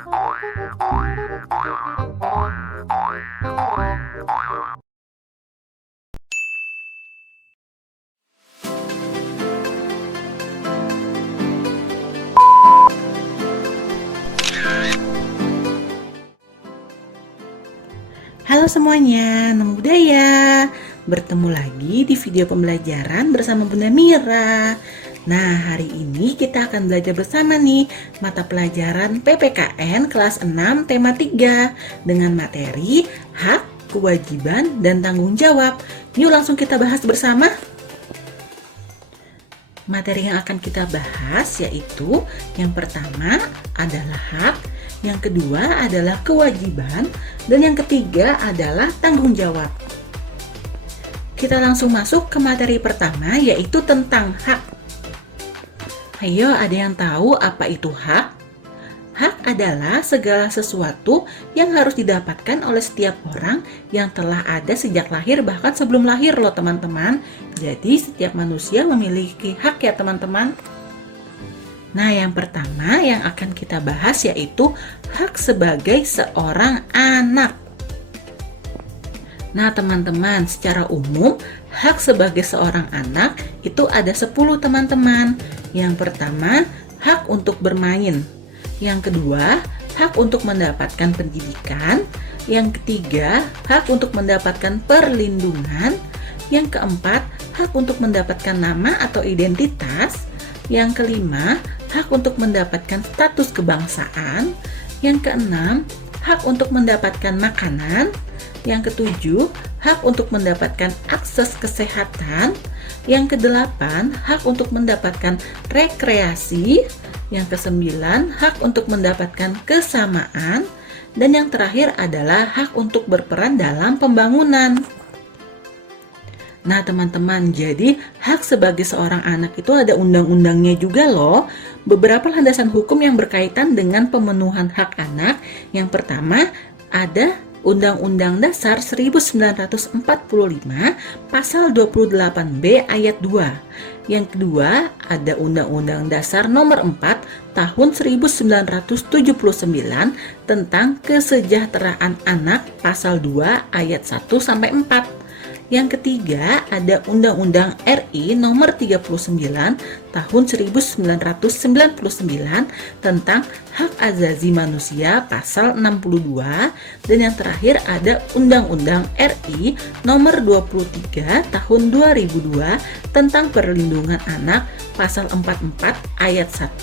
Halo semuanya, nama budaya. Bertemu lagi di video pembelajaran bersama Bunda Mira. Nah, hari ini kita akan belajar bersama nih mata pelajaran PPKN kelas 6 tema 3 dengan materi hak, kewajiban, dan tanggung jawab. Yuk langsung kita bahas bersama. Materi yang akan kita bahas yaitu yang pertama adalah hak, yang kedua adalah kewajiban, dan yang ketiga adalah tanggung jawab. Kita langsung masuk ke materi pertama yaitu tentang hak. Ayo, ada yang tahu apa itu hak? Hak adalah segala sesuatu yang harus didapatkan oleh setiap orang yang telah ada sejak lahir bahkan sebelum lahir loh teman-teman. Jadi setiap manusia memiliki hak ya teman-teman. Nah, yang pertama yang akan kita bahas yaitu hak sebagai seorang anak. Nah teman-teman, secara umum hak sebagai seorang anak itu ada 10 teman-teman. Yang pertama, hak untuk bermain. Yang kedua, hak untuk mendapatkan pendidikan. Yang ketiga, hak untuk mendapatkan perlindungan. Yang keempat, hak untuk mendapatkan nama atau identitas. Yang kelima, hak untuk mendapatkan status kebangsaan. Yang keenam, hak untuk mendapatkan makanan. Yang ketujuh, hak untuk mendapatkan akses kesehatan. Yang kedelapan, hak untuk mendapatkan rekreasi. Yang kesembilan, hak untuk mendapatkan kesamaan. Dan yang terakhir adalah hak untuk berperan dalam pembangunan. Nah teman-teman, jadi hak sebagai seorang anak itu ada undang-undangnya juga loh. Beberapa landasan hukum yang berkaitan dengan pemenuhan hak anak. Yang pertama ada Undang-Undang Dasar 1945 Pasal 28B ayat 2. Yang kedua ada Undang-Undang Dasar Nomor 4 Tahun 1979 tentang Kesejahteraan Anak Pasal 2 ayat 1 sampai 4. Yang ketiga ada Undang-Undang RI Nomor 39 Tahun 1999 tentang Hak Azazi Manusia Pasal 62. Dan yang terakhir ada Undang-Undang RI Nomor 23 Tahun 2002 tentang Perlindungan Anak Pasal 44 ayat 1,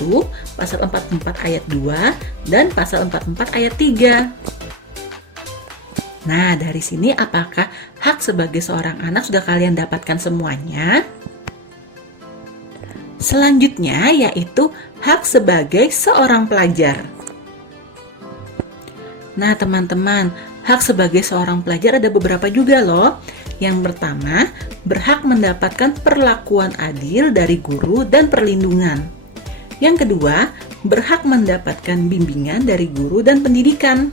Pasal 44 ayat 2, dan Pasal 44 ayat 3. Nah, dari sini apakah hak sebagai seorang anak sudah kalian dapatkan semuanya? Selanjutnya yaitu hak sebagai seorang pelajar. Nah, teman-teman, hak sebagai seorang pelajar ada beberapa juga loh. Yang pertama, berhak mendapatkan perlakuan adil dari guru dan perlindungan. Yang kedua, berhak mendapatkan bimbingan dari guru dan pendidikan.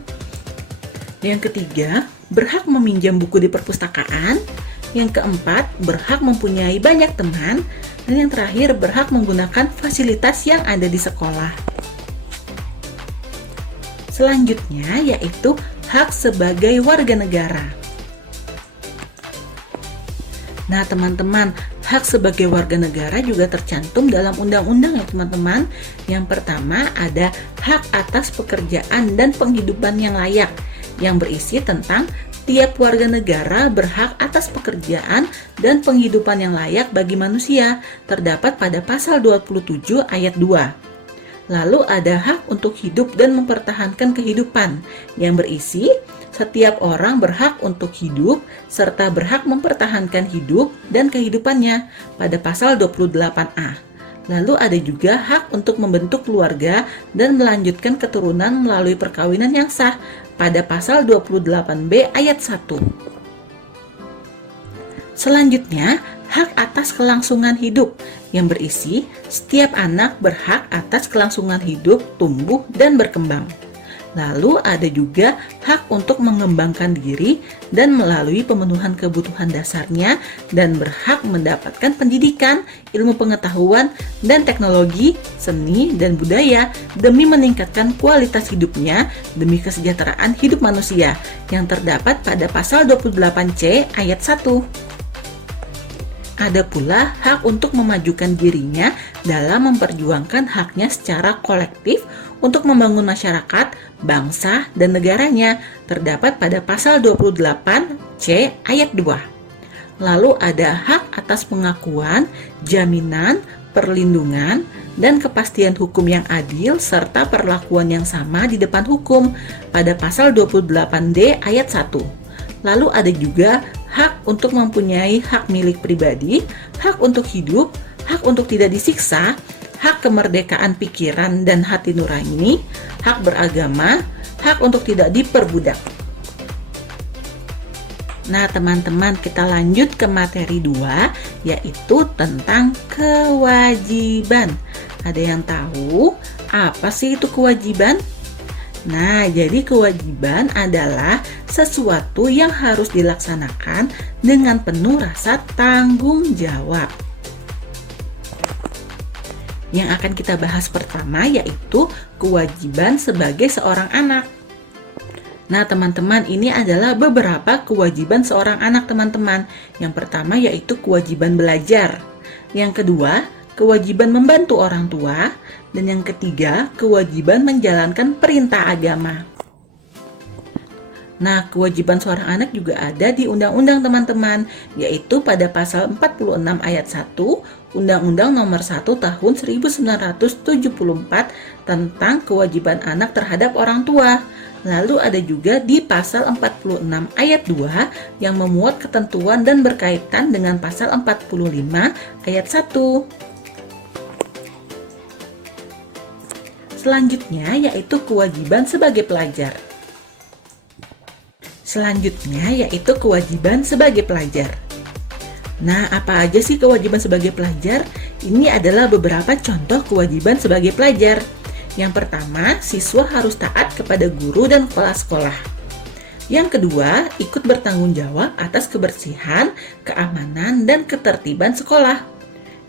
Yang ketiga, berhak meminjam buku di perpustakaan. Yang keempat, berhak mempunyai banyak teman. Dan yang terakhir, berhak menggunakan fasilitas yang ada di sekolah. Selanjutnya yaitu hak sebagai warga negara. Nah teman-teman, hak sebagai warga negara juga tercantum dalam undang-undang ya teman-teman. Yang pertama ada hak atas pekerjaan dan penghidupan yang layak, yang berisi tentang tiap warga negara berhak atas pekerjaan dan penghidupan yang layak bagi manusia, terdapat pada pasal 27 ayat 2. Lalu ada hak untuk hidup dan mempertahankan kehidupan, yang berisi setiap orang berhak untuk hidup serta berhak mempertahankan hidup dan kehidupannya pada pasal 28A. Lalu ada juga hak untuk membentuk keluarga dan melanjutkan keturunan melalui perkawinan yang sah pada pasal 28B ayat 1. Selanjutnya, hak atas kelangsungan hidup yang berisi setiap anak berhak atas kelangsungan hidup, tumbuh, dan berkembang. Lalu ada juga hak untuk mengembangkan diri dan melalui pemenuhan kebutuhan dasarnya dan berhak mendapatkan pendidikan, ilmu pengetahuan, dan teknologi, seni, dan budaya demi meningkatkan kualitas hidupnya demi kesejahteraan hidup manusia yang terdapat pada pasal 28C ayat 1. Ada pula hak untuk memajukan dirinya dalam memperjuangkan haknya secara kolektif untuk membangun masyarakat, bangsa, dan negaranya terdapat pada pasal 28C ayat 2. Lalu ada hak atas pengakuan, jaminan, perlindungan, dan kepastian hukum yang adil serta perlakuan yang sama di depan hukum pada pasal 28D ayat 1. Lalu ada juga hak untuk mempunyai hak milik pribadi, hak untuk hidup, hak untuk tidak disiksa, hak kemerdekaan pikiran dan hati nurani, hak beragama, hak untuk tidak diperbudak. Nah teman-teman, kita lanjut ke materi 2, yaitu tentang kewajiban. Ada yang tahu apa sih itu kewajiban? Nah, jadi kewajiban adalah sesuatu yang harus dilaksanakan dengan penuh rasa tanggung jawab. Yang akan kita bahas pertama yaitu kewajiban sebagai seorang anak. Nah, teman-teman, ini adalah beberapa kewajiban seorang anak, teman-teman. Yang pertama yaitu kewajiban belajar. Yang kedua, kewajiban membantu orang tua. Dan yang ketiga, kewajiban menjalankan perintah agama. Nah, kewajiban seorang anak juga ada di undang-undang, teman-teman, yaitu pada pasal 46 ayat 1 Undang-Undang Nomor 1 Tahun 1974 tentang kewajiban anak terhadap orang tua. Lalu ada juga di pasal 46 ayat 2 yang memuat ketentuan dan berkaitan dengan pasal 45 ayat 1. Selanjutnya yaitu kewajiban sebagai pelajar. Nah, apa aja sih kewajiban sebagai pelajar? Ini adalah beberapa contoh kewajiban sebagai pelajar. Yang pertama, siswa harus taat kepada guru dan kepala sekolah. Yang kedua, ikut bertanggung jawab atas kebersihan, keamanan, dan ketertiban sekolah.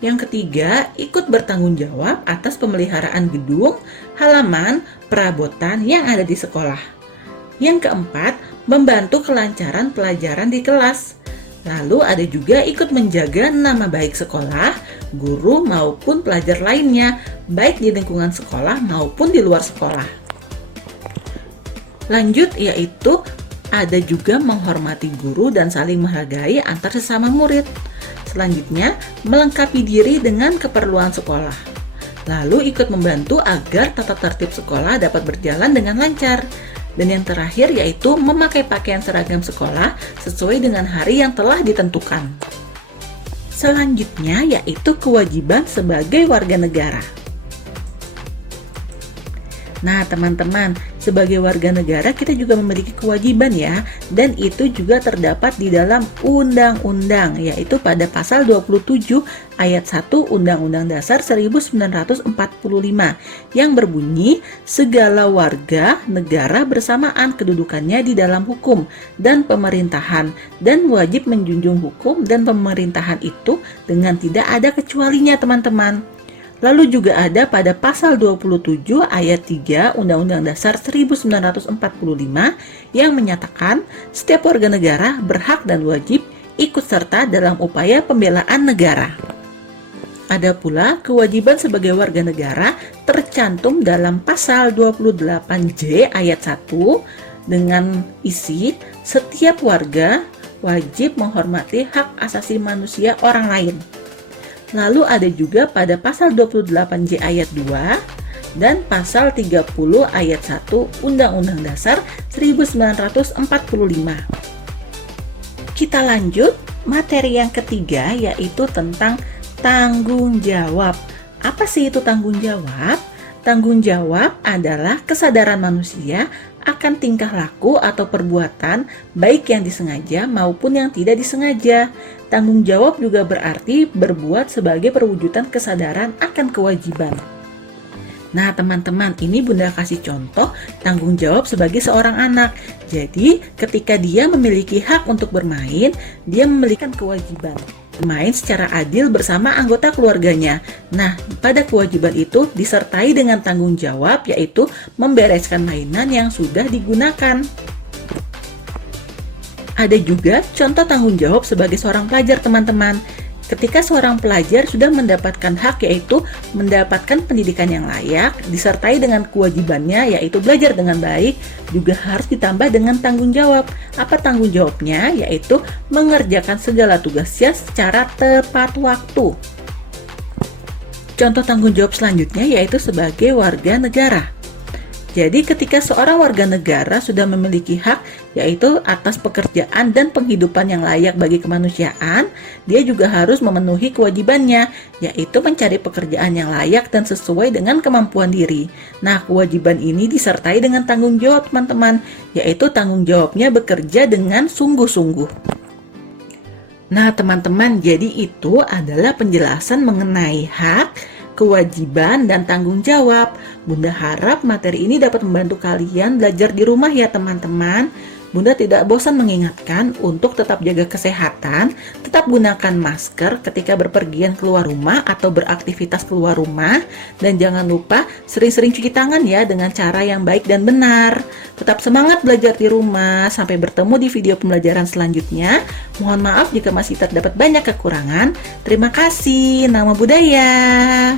Yang ketiga, ikut bertanggung jawab atas pemeliharaan gedung, halaman, perabotan yang ada di sekolah. Yang keempat, membantu kelancaran pelajaran di kelas. Lalu ada juga ikut menjaga nama baik sekolah, guru maupun pelajar lainnya, baik di lingkungan sekolah maupun di luar sekolah. Lanjut yaitu ada juga menghormati guru dan saling menghargai antar sesama murid. Selanjutnya, melengkapi diri dengan keperluan sekolah. Lalu ikut membantu agar tata tertib sekolah dapat berjalan dengan lancar. Dan yang terakhir yaitu memakai pakaian seragam sekolah sesuai dengan hari yang telah ditentukan. Selanjutnya yaitu kewajiban sebagai warga negara. Nah teman-teman, sebagai warga negara kita juga memiliki kewajiban ya, dan itu juga terdapat di dalam undang-undang, yaitu pada pasal 27 ayat 1 Undang-Undang Dasar 1945 yang berbunyi segala warga negara bersamaan kedudukannya di dalam hukum dan pemerintahan dan wajib menjunjung hukum dan pemerintahan itu dengan tidak ada kecualinya teman-teman. Lalu juga ada pada pasal 27 ayat 3 Undang-Undang Dasar 1945 yang menyatakan setiap warga negara berhak dan wajib ikut serta dalam upaya pembelaan negara. Ada pula kewajiban sebagai warga negara tercantum dalam pasal 28J ayat 1 dengan isi setiap warga wajib menghormati hak asasi manusia orang lain. Lalu ada juga pada pasal 28J ayat 2 dan pasal 30 ayat 1 Undang-Undang Dasar 1945. Kita lanjut materi yang ketiga yaitu tentang tanggung jawab. Apa sih itu tanggung jawab? Tanggung jawab adalah kesadaran manusia akan tingkah laku atau perbuatan baik yang disengaja maupun yang tidak disengaja. Tanggung jawab juga berarti berbuat sebagai perwujudan kesadaran akan kewajiban. Nah, teman-teman, ini Bunda kasih contoh tanggung jawab sebagai seorang anak. Jadi, ketika dia memiliki hak untuk bermain, dia memiliki kewajiban bermain secara adil bersama anggota keluarganya. Nah, pada kewajiban itu disertai dengan tanggung jawab, yaitu membereskan mainan yang sudah digunakan. Ada juga contoh tanggung jawab sebagai seorang pelajar, teman-teman. Ketika seorang pelajar sudah mendapatkan hak, yaitu mendapatkan pendidikan yang layak, disertai dengan kewajibannya yaitu belajar dengan baik, juga harus ditambah dengan tanggung jawab. Apa tanggung jawabnya? Yaitu mengerjakan segala tugasnya secara tepat waktu. Contoh tanggung jawab selanjutnya yaitu sebagai warga negara. Jadi ketika seorang warga negara sudah memiliki hak, yaitu atas pekerjaan dan penghidupan yang layak bagi kemanusiaan, dia juga harus memenuhi kewajibannya, yaitu mencari pekerjaan yang layak dan sesuai dengan kemampuan diri. Nah, kewajiban ini disertai dengan tanggung jawab, teman-teman, yaitu tanggung jawabnya bekerja dengan sungguh-sungguh. Nah, teman-teman, jadi itu adalah penjelasan mengenai hak, kewajiban, dan tanggung jawab. Bunda harap materi ini dapat membantu kalian belajar di rumah ya teman-teman. Bunda tidak bosan mengingatkan untuk tetap jaga kesehatan, tetap gunakan masker ketika berpergian keluar rumah atau beraktivitas keluar rumah, dan jangan lupa sering-sering cuci tangan ya dengan cara yang baik dan benar. Tetap semangat belajar di rumah, sampai bertemu di video pembelajaran selanjutnya. Mohon maaf jika masih terdapat banyak kekurangan. Terima kasih, nama budaya.